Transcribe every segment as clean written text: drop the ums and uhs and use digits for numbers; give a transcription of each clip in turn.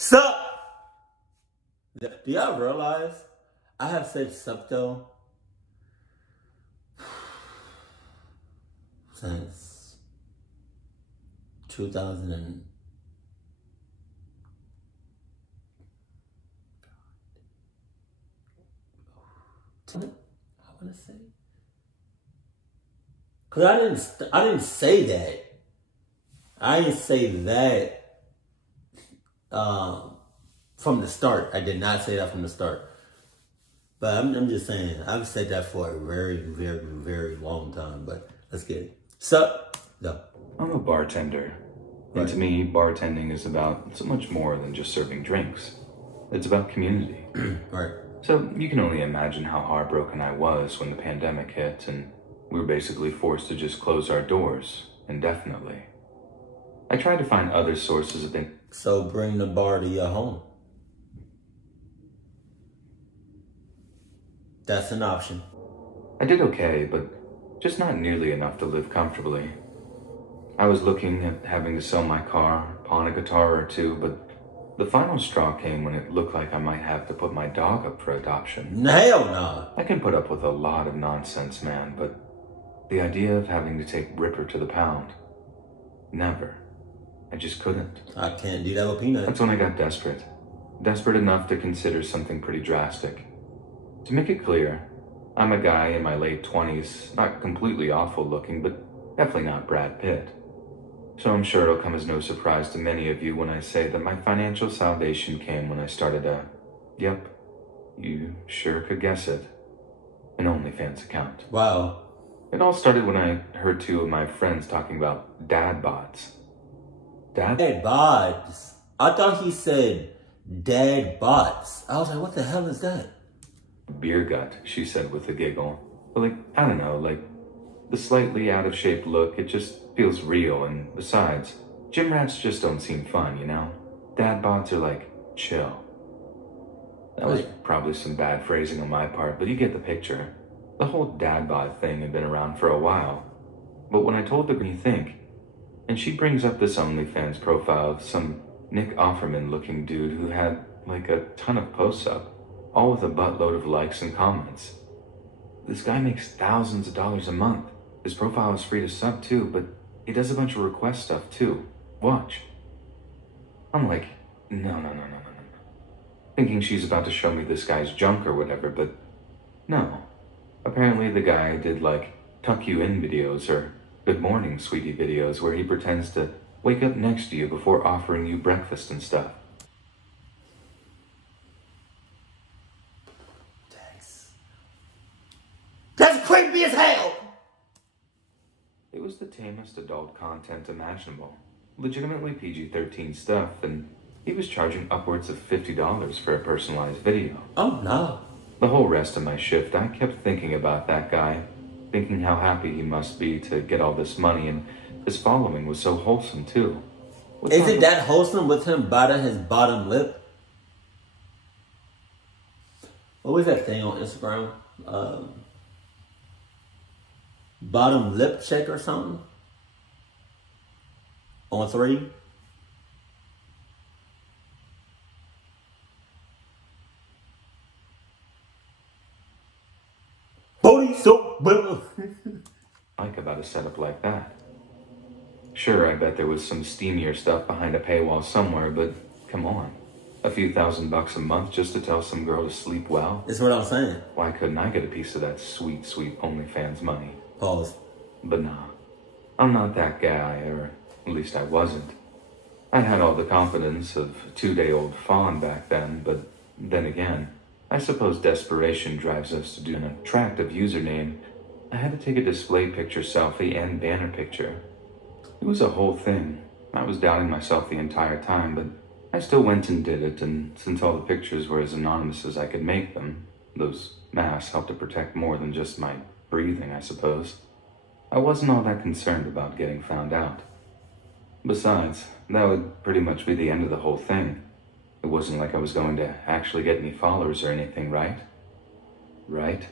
Sup? Do y'all realize I have said sup though since 2000 and I want to say, cause I didn't say that. I didn't say that from the start. I did not say that from the start. But I'm just saying, I've said that for a very, very, very long time. But let's get it. Sup? No. I'm a bartender. Right. And to me, bartending is about so much more than just serving drinks. It's about community. Right. So you can only imagine how heartbroken I was when the pandemic hit and we were basically forced to just close our doors indefinitely. I tried to find other sources of income. So bring the bar to your home. That's an option. I did okay, but just not nearly enough to live comfortably. I was looking at having to sell my car, pawn a guitar or two, but the final straw came when it looked like I might have to put my dog up for adoption. Hell no. I can put up with a lot of nonsense, man, but the idea of having to take Ripper to the pound, never. I just couldn't. I can't do that with Peanut. That's when I got desperate. Desperate enough to consider something pretty drastic. To make it clear, I'm a guy in my late 20s, not completely awful looking, but definitely not Brad Pitt. So I'm sure it'll come as no surprise to many of you when I say that my financial salvation came when I started yep, you sure could guess it, an OnlyFans account. Wow. It all started when I heard two of my friends talking about dad bots. Dad bots? I thought he said dad bots. I was like, what the hell is that? Beer gut, she said with a giggle. But I don't know, the slightly out of shape look, it just feels real, and besides, gym rats just don't seem fun, you know? Dad bods are chill. That was probably some bad phrasing on my part, but you get the picture. The whole dad bod thing had been around for a while. But when I told her what do you think, and she brings up this OnlyFans profile of some Nick Offerman looking dude who had a ton of posts up, all with a buttload of likes and comments. This guy makes thousands of dollars a month. His profile is free to sub too, but he does a bunch of request stuff too. Watch. I'm like, no. Thinking she's about to show me this guy's junk or whatever, but no. Apparently the guy did tuck you in videos or good morning sweetie videos where he pretends to wake up next to you before offering you breakfast and stuff. That's creepy as hell! It was the tamest adult content imaginable. Legitimately PG-13 stuff, and he was charging upwards of $50 for a personalized video. Oh no. The whole rest of my shift, I kept thinking about that guy, thinking how happy he must be to get all this money, and his following was so wholesome too. Is it that wholesome with him biting his bottom lip? What was that thing on Instagram? Bottom lip check or something? On 3? Booty so about a setup like that. Sure, I bet there was some steamier stuff behind a paywall somewhere, but come on. A few $1,000 a month just to tell some girl to sleep well? That's what I'm saying. Why couldn't I get a piece of that sweet, sweet OnlyFans money? Pause. But nah, I'm not that guy, or at least I wasn't. I had all the confidence of a 2-day-old fawn back then, but then again, I suppose desperation drives us to do an attractive username. I had to take a display picture selfie and banner picture. It was a whole thing. I was doubting myself the entire time, but I still went and did it, and since all the pictures were as anonymous as I could make them, those masks helped to protect more than just my breathing, I suppose. I wasn't all that concerned about getting found out. Besides, that would pretty much be the end of the whole thing. It wasn't like I was going to actually get any followers or anything, right? Right?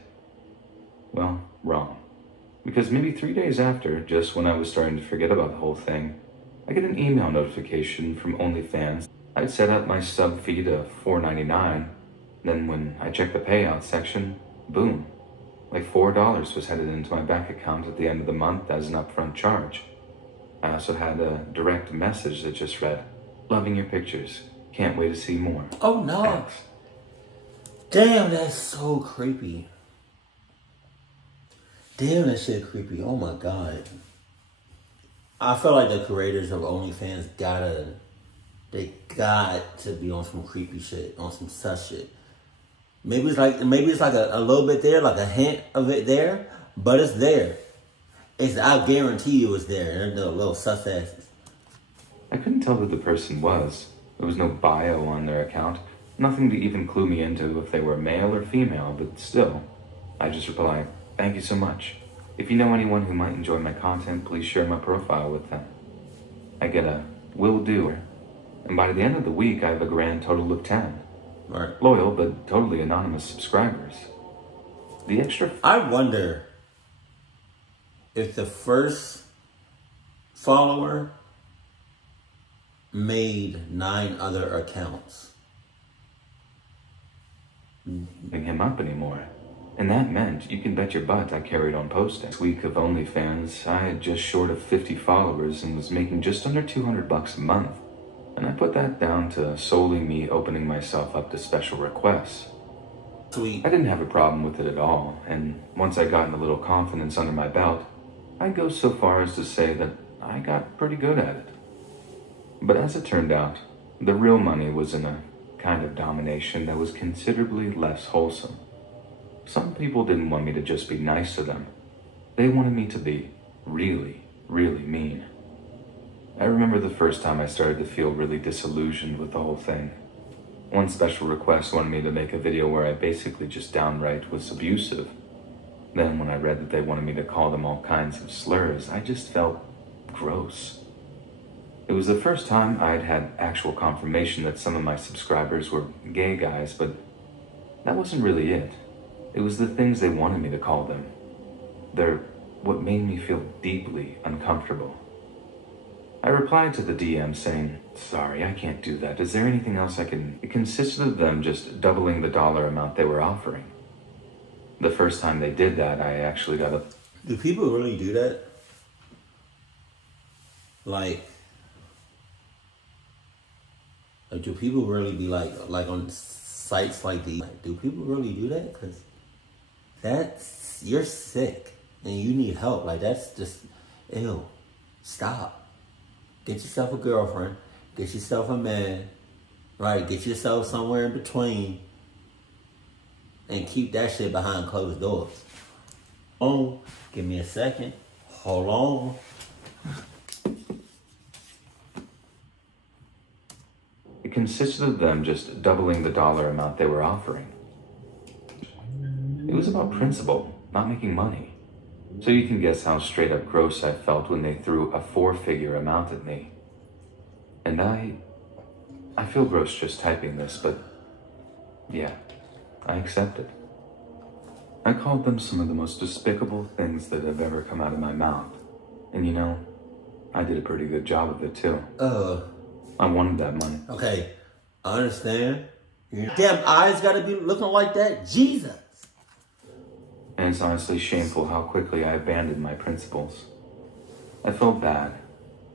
Well, wrong. Because maybe 3 days after, just when I was starting to forget about the whole thing, I get an email notification from OnlyFans I'd set up my sub fee to $4.99. Then when I checked the payout section, boom, like $4 was headed into my bank account at the end of the month as an upfront charge. I also had a direct message that just read, "Loving your pictures. Can't wait to see more." Oh no. Thanks. Damn, that's so creepy. Damn, that shit creepy. Oh my god. I feel like the creators of OnlyFans they got to be on some creepy shit, on some sus shit. Maybe it's like a little bit there, like a hint of it there, but it's there. I guarantee you it's there. They're no little sus asses. I couldn't tell who the person was. There was no bio on their account. Nothing to even clue me into if they were male or female, but still, I just replied, "Thank you so much. If you know anyone who might enjoy my content, please share my profile with them." I get a "will do," and by the end of the week, I have a grand total of 10. Right. Loyal but totally anonymous subscribers. The extra... I wonder if the first follower made 9 other accounts. him up anymore. And that meant, you can bet your butt, I carried on posting. This week of OnlyFans, I had just short of 50 followers and was making just under $200 a month. And I put that down to solely me opening myself up to special requests. Sweet. I didn't have a problem with it at all, and once I got a little confidence under my belt, I'd go so far as to say that I got pretty good at it. But as it turned out, the real money was in a kind of domination that was considerably less wholesome. Some people didn't want me to just be nice to them. They wanted me to be really, really mean. I remember the first time I started to feel really disillusioned with the whole thing. One special request wanted me to make a video where I basically just downright was abusive. Then when I read that they wanted me to call them all kinds of slurs, I just felt gross. It was the first time I'd had actual confirmation that some of my subscribers were gay guys, but that wasn't really it. It was the things they wanted me to call them. They're what made me feel deeply uncomfortable. I replied to the DM saying, "Sorry, I can't do that. Is there anything else I can..." It consisted of them just doubling the dollar amount they were offering. The first time they did that, I actually got a... Do people really do that? Like do people really be like on sites like these? Like, do people really do that? Because you're sick and you need help. Like, that's just, ew. Stop. Get yourself a girlfriend. Get yourself a man. Right? Get yourself somewhere in between. And keep that shit behind closed doors. Oh, give me a second. Hold on. It consisted of them just doubling the dollar amount they were offering. It was about principle, not making money. So you can guess how straight up gross I felt when they threw a 4-figure amount at me. And I feel gross just typing this, but yeah, I accept it. I called them some of the most despicable things that have ever come out of my mouth. And you know, I did a pretty good job of it too. I wanted that money. Okay, I understand. Your damn eyes gotta be looking like that? Jesus. And it's honestly shameful how quickly I abandoned my principles. I felt bad,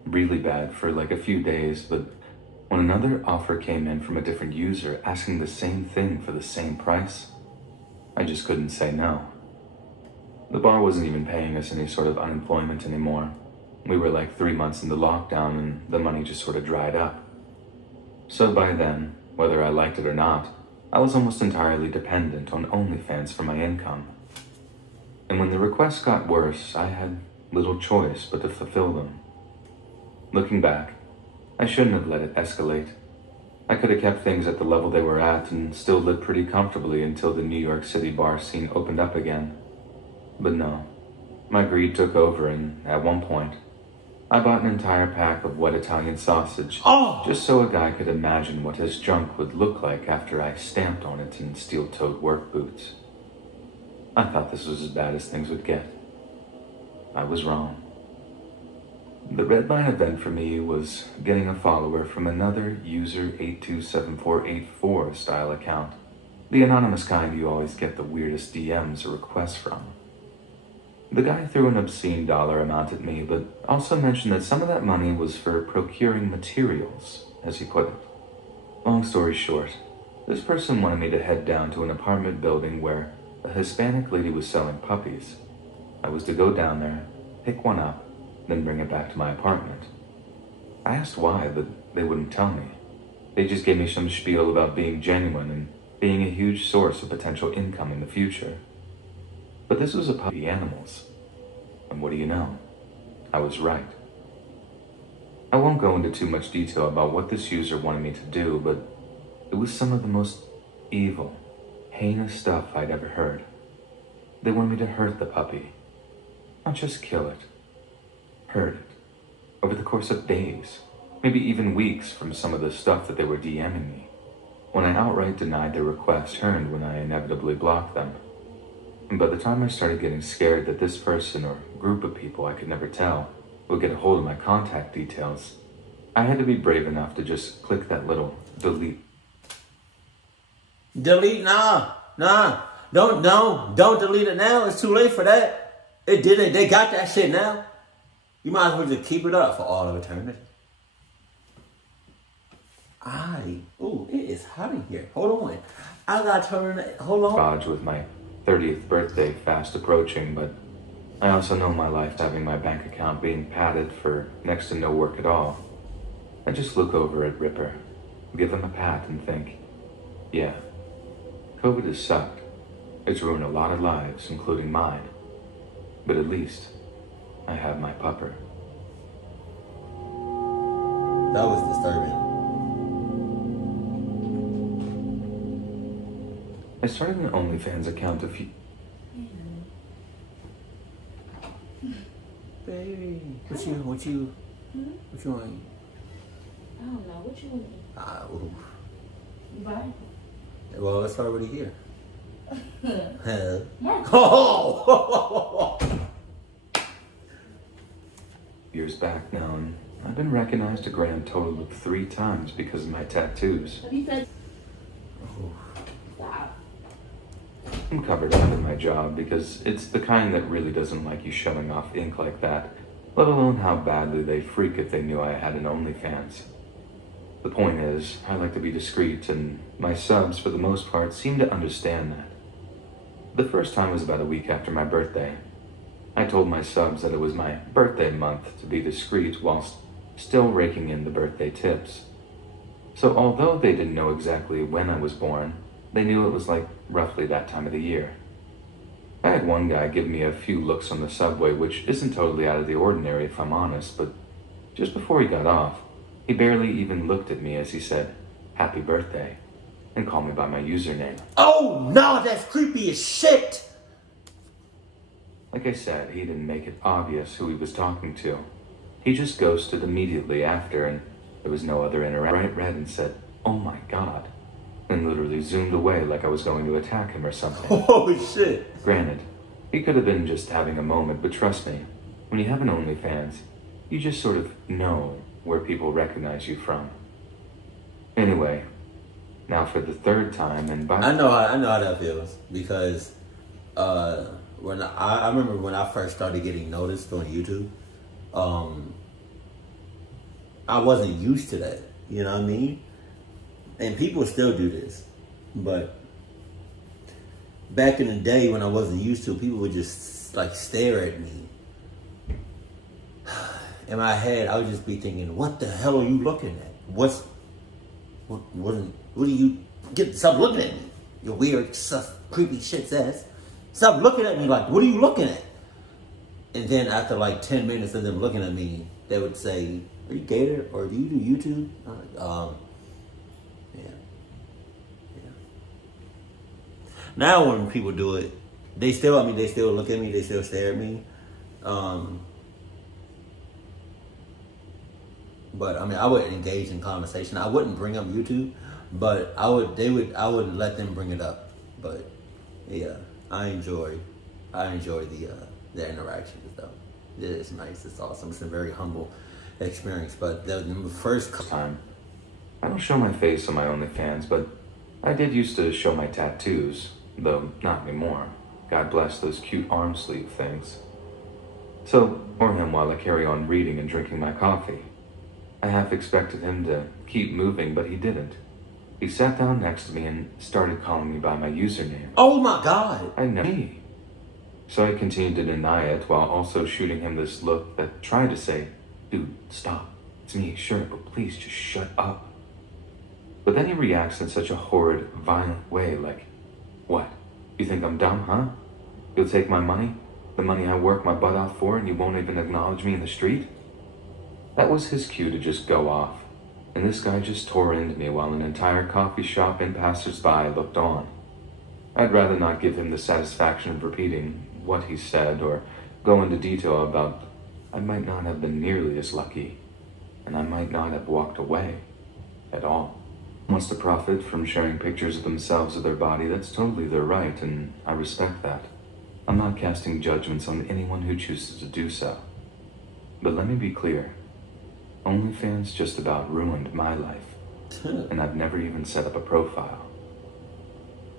really bad, for like a few days, but when another offer came in from a different user asking the same thing for the same price, I just couldn't say no. The bar wasn't even paying us any sort of unemployment anymore. We were like 3 months into lockdown and the money just sort of dried up. So by then, whether I liked it or not, I was almost entirely dependent on OnlyFans for my income. And when the requests got worse, I had little choice but to fulfill them. Looking back, I shouldn't have let it escalate. I could have kept things at the level they were at and still lived pretty comfortably until the New York City bar scene opened up again. But no, my greed took over, and at one point, I bought an entire pack of wet Italian sausage just so a guy could imagine what his junk would look like after I stamped on it in steel-toed work boots. I thought this was as bad as things would get. I was wrong. The red line event for me was getting a follower from another user 827484 style account. The anonymous kind you always get the weirdest DMs or requests from. The guy threw an obscene dollar amount at me, but also mentioned that some of that money was for procuring materials, as he put it. Long story short, this person wanted me to head down to an apartment building where a Hispanic lady was selling puppies. I was to go down there, pick one up, then bring it back to my apartment. I asked why, but they wouldn't tell me. They just gave me some spiel about being genuine and being a huge source of potential income in the future. But this was a puppy animals. And what do you know? I was right. I won't go into too much detail about what this user wanted me to do, but it was some of the most evil, heinous stuff I'd ever heard. They wanted me to hurt the puppy. Not just kill it. Hurt it. Over the course of days, maybe even weeks from some of the stuff that they were DMing me. When I outright denied their request, turned when I inevitably blocked them. And by the time I started getting scared that this person or group of people I could never tell would get a hold of my contact details, I had to be brave enough to just click that little delete. Delete? Nah. Don't delete it now. It's too late for that. It did it. They got that shit now. You might as well just keep it up for all of eternity. Ooh, it is hot in here. Hold on. I gotta turn it. Hold on. Dodge with my 30th birthday fast approaching, but I also know my life having my bank account being padded for next to no work at all. I just look over at Ripper, give him a pat and think, yeah, COVID has sucked. It's ruined a lot of lives, including mine. But at least I have my pupper. That was disturbing. I started an OnlyFans account a few... Baby, what you want? I don't know. What you want? You buy it? Well, it's already here. Mark. Oh! Years back now, and I've been recognized a grand total of 3 times because of my tattoos. Have you fed? Stop. I'm covered up in my job because it's the kind that really doesn't like you showing off ink like that, let alone how badly they'd freak if they knew I had an OnlyFans. The point is, I like to be discreet, and my subs, for the most part, seem to understand that. The first time was about a week after my birthday. I told my subs that it was my birthday month to be discreet whilst still raking in the birthday tips. So although they didn't know exactly when I was born, they knew it was like roughly that time of the year. I had one guy give me a few looks on the subway, which isn't totally out of the ordinary if I'm honest, but just before he got off, he barely even looked at me as he said, "Happy birthday," and called me by my username. Oh no, that's creepy as shit! Like I said, he didn't make it obvious who he was talking to. He just ghosted immediately after, and there was no other interaction. Bright red and said, "Oh my god," and literally zoomed away like I was going to attack him or something. Oh shit. Granted, he could have been just having a moment, but trust me, when you have an OnlyFans, you just sort of know where people recognize you from. Anyway, now for the 3rd time, and by... I know how that feels, because when I remember when I first started getting noticed on YouTube, I wasn't used to that, you know what I mean? And people still do this, but back in the day when I wasn't used to it, people would just like stare at me. In my head, I would just be thinking, what the hell are you looking at? What do you stop looking at me? You weird, creepy shit ass. Stop looking at me like, what are you looking at? And then after like 10 minutes of them looking at me, they would say, are you Gator or do you do YouTube? I'm like, yeah. Now when people do it, they still look at me, they still stare at me. But I mean, I would engage in conversation. I wouldn't bring up YouTube, but I would let them bring it up. But yeah, I enjoy the interactions though. It's nice. It's awesome. It's a very humble experience. But the first time, I don't show my face on my OnlyFans, but I did used to show my tattoos, though not anymore. God bless those cute arm sleeve things. So, ignore him while I carry on reading and drinking my coffee. I half expected him to keep moving, but he didn't. He sat down next to me and started calling me by my username. Oh my God! I know me. So I continued to deny it while also shooting him this look that tried to say, dude, stop. It's me, sure, but please just shut up. But then he reacts in such a horrid, violent way, like, what? You think I'm dumb, huh? You'll take my money? The money I work my butt off for, and you won't even acknowledge me in the street? That was his cue to just go off. And this guy just tore into me while an entire coffee shop and passers-by looked on. I'd rather not give him the satisfaction of repeating what he said or go into detail about I might not have been nearly as lucky, and I might not have walked away at all. Wants to profit from sharing pictures of themselves or their body, that's totally their right, and I respect that. I'm not casting judgments on anyone who chooses to do so. But let me be clear. OnlyFans just about ruined my life, and I've never even set up a profile.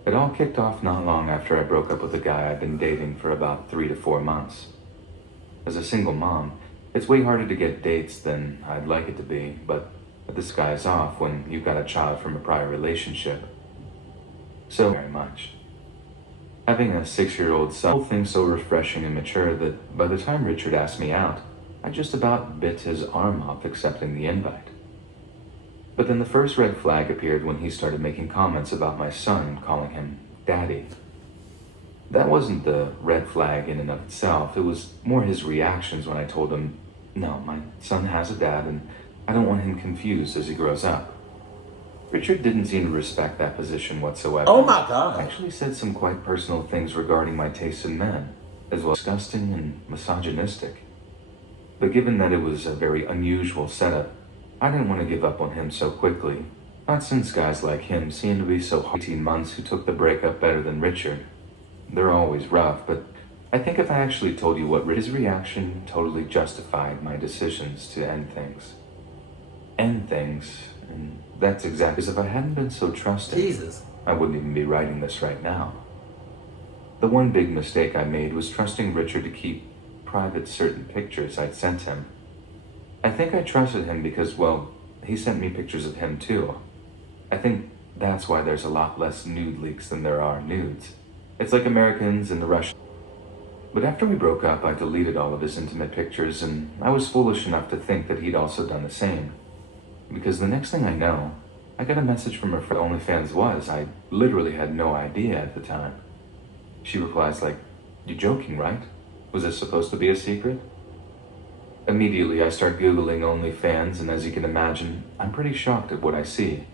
It all kicked off not long after I broke up with a guy I'd been dating for about 3 to 4 months. As a single mom, it's way harder to get dates than I'd like it to be, but this guy's off when you've got a child from a prior relationship. So very much. Having a 6-year-old son, the whole thing's so refreshing and mature that by the time Richard asked me out, I just about bit his arm off accepting the invite. But then the first red flag appeared when he started making comments about my son, calling him Daddy. That wasn't the red flag in and of itself, it was more his reactions when I told him, no, my son has a dad and I don't want him confused as he grows up. Richard didn't seem to respect that position whatsoever. Oh my God. Actually said some quite personal things regarding my taste in men, as well as disgusting and misogynistic. But given that it was a very unusual setup, I didn't want to give up on him so quickly. Not since guys like him seem to be so 18 months who took the breakup better than Richard. They're always rough, but I think if I actually told you what his reaction totally justified my decisions to end things. End things, and that's exactly because if I hadn't been so trusting, Jesus, I wouldn't even be writing this right now. The one big mistake I made was trusting Richard to keep private certain pictures I'd sent him. I think I trusted him because, well, he sent me pictures of him too. I think that's why there's a lot less nude leaks than there are nudes. It's like Americans and the Russians. But after we broke up, I deleted all of his intimate pictures, and I was foolish enough to think that he'd also done the same. Because the next thing I know, I got a message from her friend OnlyFans was. I literally had no idea at the time. She replies like, "You joking, right? Was this supposed to be a secret?" Immediately, I start Googling OnlyFans, and as you can imagine, I'm pretty shocked at what I see.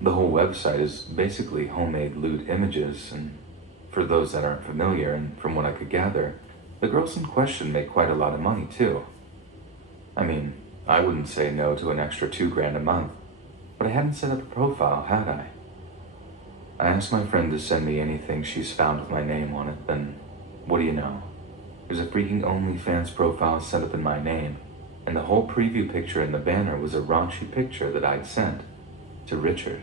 The whole website is basically homemade lewd images, and for those that aren't familiar, and from what I could gather, the girls in question make quite a lot of money too. I mean, I wouldn't say no to an extra $2,000 a month, but I hadn't set up a profile, had I? I asked my friend to send me anything she's found with my name on it, then what do you know? There's a freaking OnlyFans profile set up in my name, and the whole preview picture in the banner was a raunchy picture that I'd sent to Richard.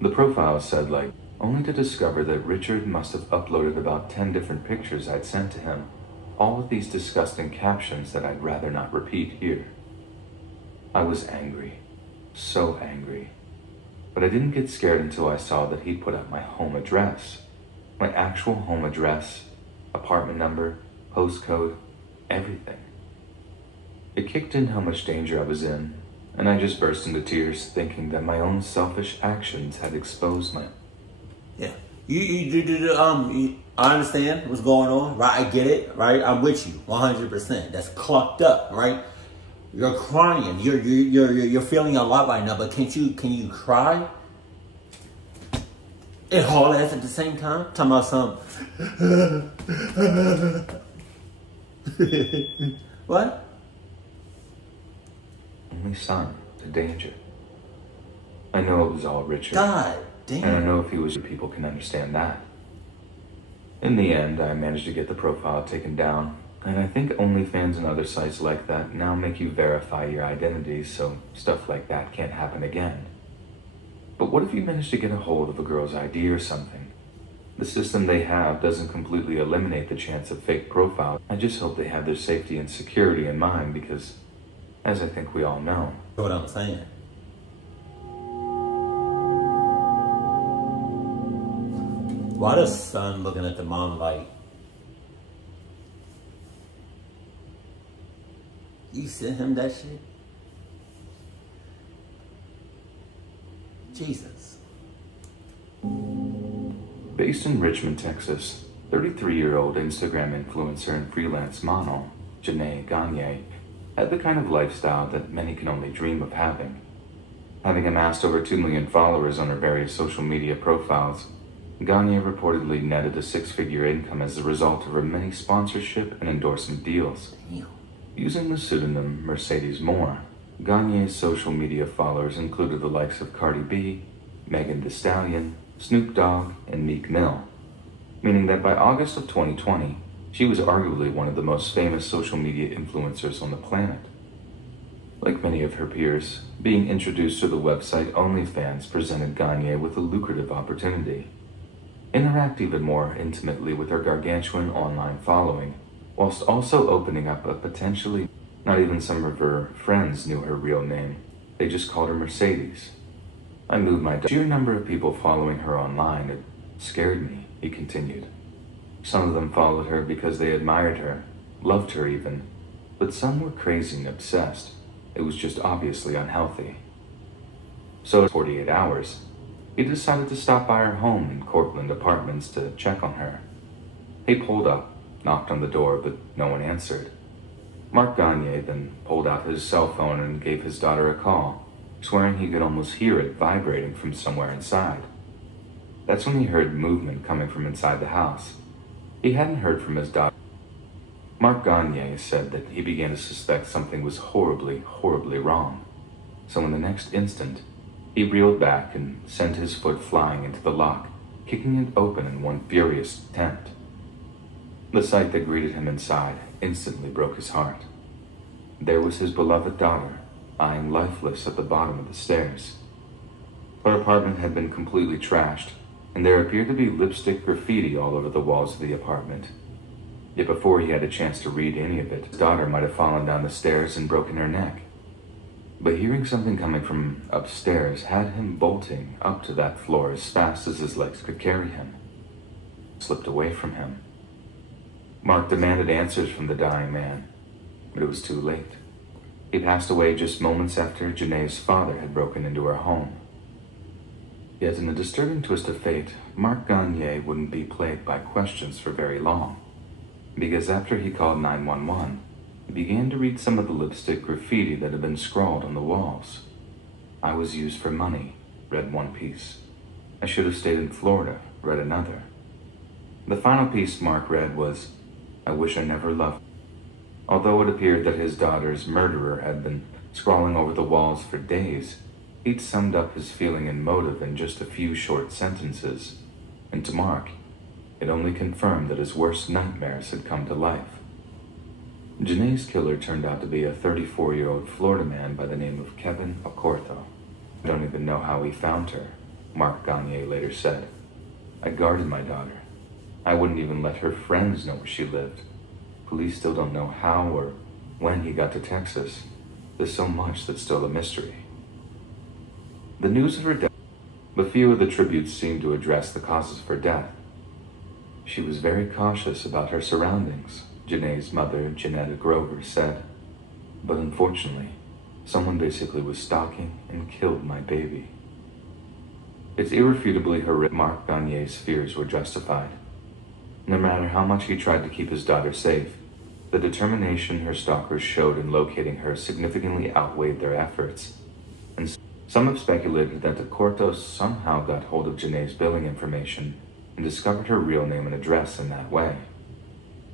The profile said like, only to discover that Richard must have uploaded about 10 different pictures I'd sent to him, all with these disgusting captions that I'd rather not repeat here. I was angry, so angry, but I didn't get scared until I saw that he'd put up my home address, my actual home address, apartment number, postcode, everything. It kicked in how much danger I was in, and I just burst into tears thinking that my own selfish actions had exposed my... Yeah. I understand what's going on, right? I get it, right? I'm with you 100%. That's clucked up, right? You're crying. You're feeling a lot right now, but can you cry? And haul ass at the same time? Talking about some... What? Only son to danger. I know it was all Richard. God damn. And I know if he was, people can understand that. In the end, I managed to get the profile taken down, And I think OnlyFans and other sites like that now make you verify your identity so stuff like that can't happen again. But what if you manage to get a hold of a girl's ID or something? The system they have doesn't completely eliminate the chance of fake profiles. I just hope they have their safety and security in mind because, as I think we all know, What I'm saying. Why the son looking at the mom like, you sent him that shit? Jesus. based in Richmond, Texas, 33-year-old Instagram influencer and freelance model, Janae Gagne, had the kind of lifestyle that many can only dream of having. Having amassed over 2 million followers on her various social media profiles, Gagne reportedly netted a six-figure income as a result of her many sponsorship and endorsement deals. Damn. Using the pseudonym Mercedes Moore, Gagne's social media followers included the likes of Cardi B, Megan Thee Stallion, Snoop Dogg, and Meek Mill, meaning that by August of 2020, she was arguably one of the most famous social media influencers on the planet. Like many of her peers, being introduced to the website OnlyFans presented Gagne with a lucrative opportunity. Interact even more intimately with her gargantuan online following, whilst also opening up a potentially, not even some of her friends knew her real name. They just called her Mercedes. I moved my sheer number of people following her online. It scared me, he continued. Some of them followed her because they admired her, loved her even, but some were crazy and obsessed. It was just obviously unhealthy. So in 48 hours, he decided to stop by her home in Cortland Apartments to check on her. He pulled up, knocked on the door, but no one answered. Mark Gagne then pulled out his cell phone and gave his daughter a call, swearing he could almost hear it vibrating from somewhere inside. That's when he heard movement coming from inside the house. He hadn't heard from his daughter. Mark Gagne said that he began to suspect something was horribly, horribly wrong. So in the next instant, he reeled back and sent his foot flying into the lock, kicking it open in one furious attempt. The sight that greeted him inside instantly broke his heart. There was his beloved daughter, lying lifeless at the bottom of the stairs. Her apartment had been completely trashed, and there appeared to be lipstick graffiti all over the walls of the apartment. Yet before he had a chance to read any of it, his daughter might have fallen down the stairs and broken her neck. But hearing something coming from upstairs had him bolting up to that floor as fast as his legs could carry him. Slipped away from him. Mark demanded answers from the dying man, but it was too late. He passed away just moments after Janae's father had broken into her home. Yet in a disturbing twist of fate, Mark Gagne wouldn't be plagued by questions for very long, because after he called 911, he began to read some of the lipstick graffiti that had been scrawled on the walls. "I was used for money," read one piece. "I should have stayed in Florida," read another. The final piece Mark read was, "I wish I never loved." Although it appeared that his daughter's murderer had been scrawling over the walls for days, he'd summed up his feeling and motive in just a few short sentences, and to Mark, it only confirmed that his worst nightmares had come to life. Janae's killer turned out to be a 34-year-old Florida man by the name of Kevin Ocortho. "I don't even know how he found her," Mark Gagne later said. "I guarded my daughter. I wouldn't even let her friends know where she lived. Police still don't know how or when he got to Texas. There's so much that's still a mystery." The news of her death, but few of the tributes seemed to address the causes of her death. "She was very cautious about her surroundings," Janae's mother, Janetta Grover, said. "But unfortunately, someone basically was stalking and killed my baby." It's irrefutably horrific. Mark Gagne's fears were justified. No matter how much he tried to keep his daughter safe, the determination her stalkers showed in locating her significantly outweighed their efforts. And some have speculated that the Cortos somehow got hold of Janae's billing information and discovered her real name and address in that way.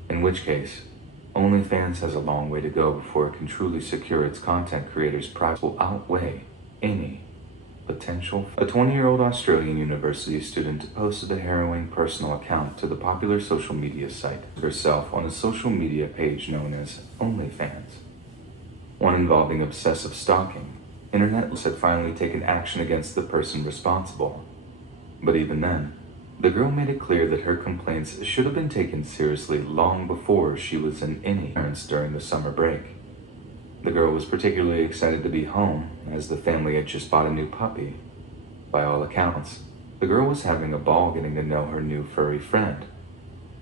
In which case, OnlyFans has a long way to go before it can truly secure its content creators' privacy will outweigh any potential. A 20-year-old Australian university student posted a harrowing personal account to the popular social media site herself on a social media page known as OnlyFans, one involving obsessive stalking. Internet had finally taken action against the person responsible. But even then, the girl made it clear that her complaints should have been taken seriously long before she was in any parents during the summer break. The girl was particularly excited to be home, as the family had just bought a new puppy. By all accounts, the girl was having a ball getting to know her new furry friend.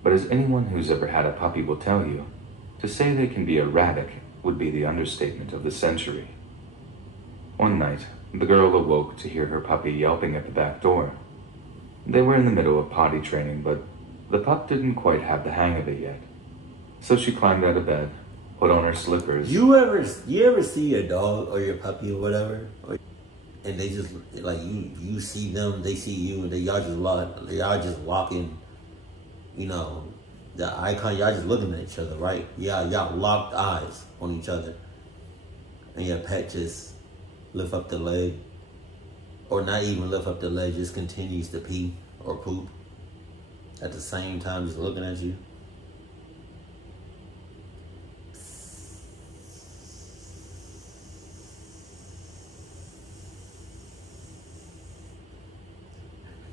But as anyone who's ever had a puppy will tell you, to say they can be erratic would be the understatement of the century. One night, the girl awoke to hear her puppy yelping at the back door. They were in the middle of potty training, but the pup didn't quite have the hang of it yet. So she climbed out of bed, put on her slippers. You ever see a dog or your puppy or whatever, and they just like you see them, they see you, and y'all just walking, you know, the icon, y'all just looking at each other, right? Yeah, y'all locked eyes on each other, and your pet just lift up the leg, or not even lift up the leg, just continues to pee or poop at the same time, just looking at you.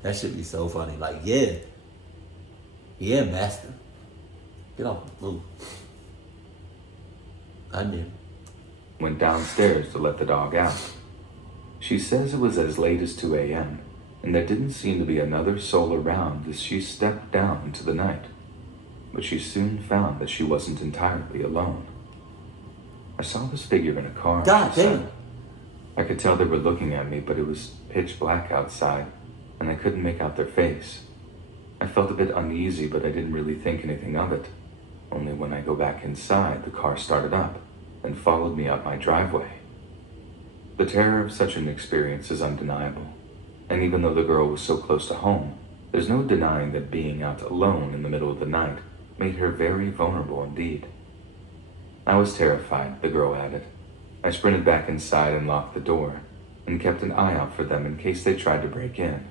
That should be so funny. Like, yeah, master, get off, move. I knew. Went downstairs to let the dog out. She says it was as late as 2 a.m., and there didn't seem to be another soul around as she stepped down into the night. But she soon found that she wasn't entirely alone. I saw this figure in a car. God damn. I could tell they were looking at me, but it was pitch black outside, and I couldn't make out their face. I felt a bit uneasy, but I didn't really think anything of it. Only when I go back inside, the car started up and followed me up my driveway. The terror of such an experience is undeniable, and even though the girl was so close to home, there's no denying that being out alone in the middle of the night made her very vulnerable indeed. I was terrified, the girl added. I sprinted back inside and locked the door, and kept an eye out for them in case they tried to break in.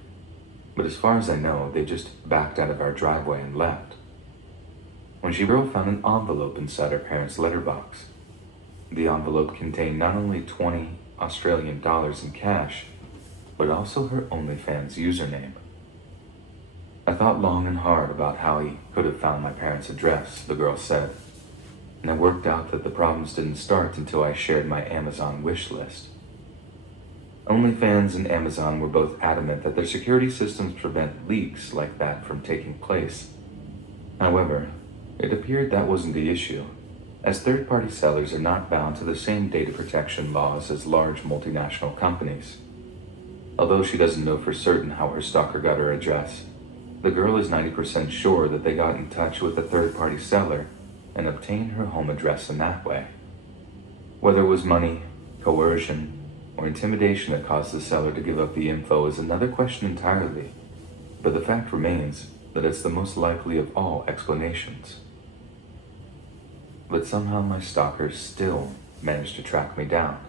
But as far as I know, they just backed out of our driveway and left. When she girl found an envelope inside her parents' letterbox. The envelope contained not only 20 Australian dollars in cash, but also her OnlyFans username. I thought long and hard about how he could have found my parents' address, the girl said, and I worked out that the problems didn't start until I shared my Amazon wish list. OnlyFans and Amazon were both adamant that their security systems prevent leaks like that from taking place. However, it appeared that wasn't the issue, as third-party sellers are not bound to the same data protection laws as large multinational companies. Although she doesn't know for certain how her stalker got her address, the girl is 90% sure that they got in touch with a third-party seller and obtained her home address in that way. Whether it was money, coercion, or intimidation that caused the seller to give up the info is another question entirely, but the fact remains that it's the most likely of all explanations. But somehow my stalker still managed to track me down.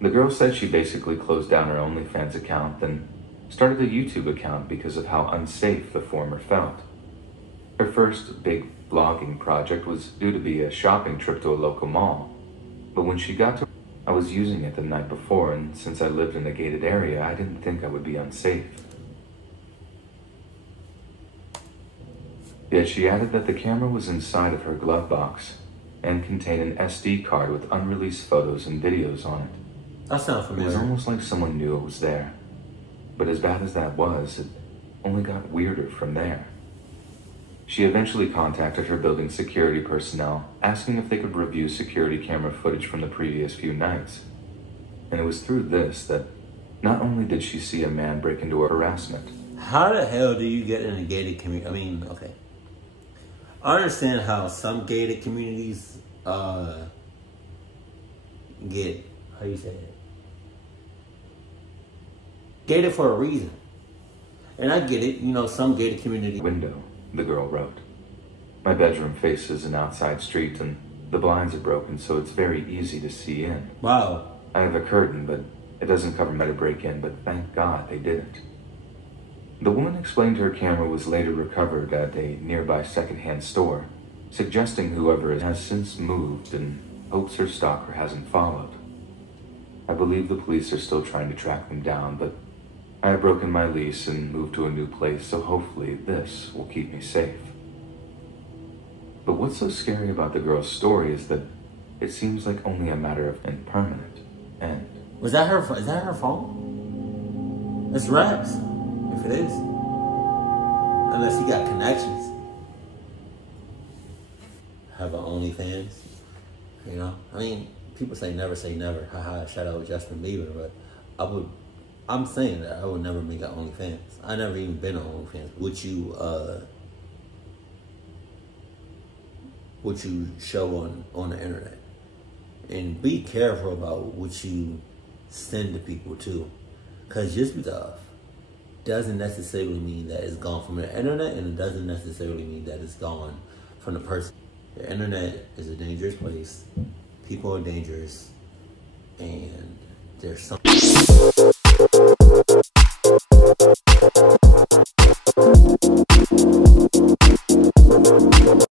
The girl said she basically closed down her OnlyFans account, then started a YouTube account because of how unsafe the former felt. Her first big blogging project was due to be a shopping trip to a local mall, but when she got to I was using it the night before, and since I lived in a gated area, I didn't think I would be unsafe. Yet she added that the camera was inside of her glove box and contained an SD card with unreleased photos and videos on it. That sounds familiar. It was almost like someone knew it was there. But as bad as that was, it only got weirder from there. She eventually contacted her building security personnel, asking if they could review security camera footage from the previous few nights. And it was through this that not only did she see a man break into her harassment. How the hell do you get in a gated community? I mean, okay. I understand how some gated communities get, how you say it? Gated for a reason. And I get it, you know, some gated community. Window, the girl wrote. My bedroom faces an outside street and the blinds are broken, so it's very easy to see in. Wow. I have a curtain, but It doesn't cover Meta break-in, but thank God they didn't. The woman explained her camera was later recovered at a nearby secondhand store, suggesting whoever has since moved and hopes her stalker hasn't followed. I believe the police are still trying to track them down, but I have broken my lease and moved to a new place, so hopefully this will keep me safe. But what's so scary about the girl's story is that it seems like only a matter of impermanent end. Was that her? Is that her phone? It's Raps, if it is. Unless he got connections. Have an OnlyFans, you know? I mean, people say never, haha, shout out Justin Bieber, but I'm saying that I would never make an OnlyFans. I never even been on OnlyFans. What you show on the internet. And be careful about what you send to people too. Because just because doesn't necessarily mean that it's gone from the internet, and it doesn't necessarily mean that it's gone from the person. The internet is a dangerous place. People are dangerous, and there's some